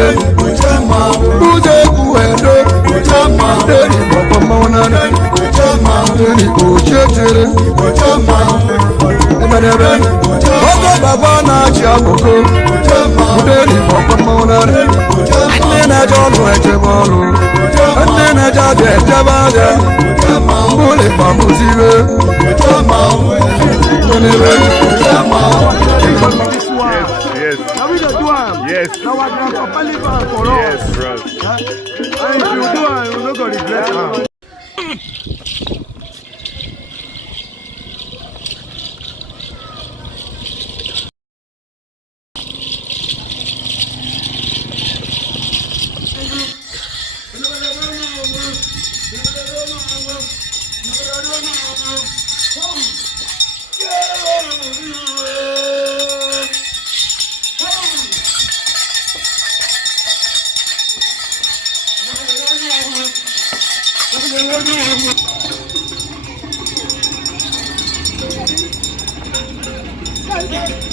Tere, Buze Buendo, Teri Papa Mona, Teri Uchetere, Emanebe, Ogo Babana Chiaboko, Teri Papa Mona, and then I don't know a Jabalo, and then I just get Jabada, Bully Bamuzive, Yes. Now we don't do am. Yes. Now I can properly ban for us. Yes, bro. And if you do am, you no go regret am. Thank you.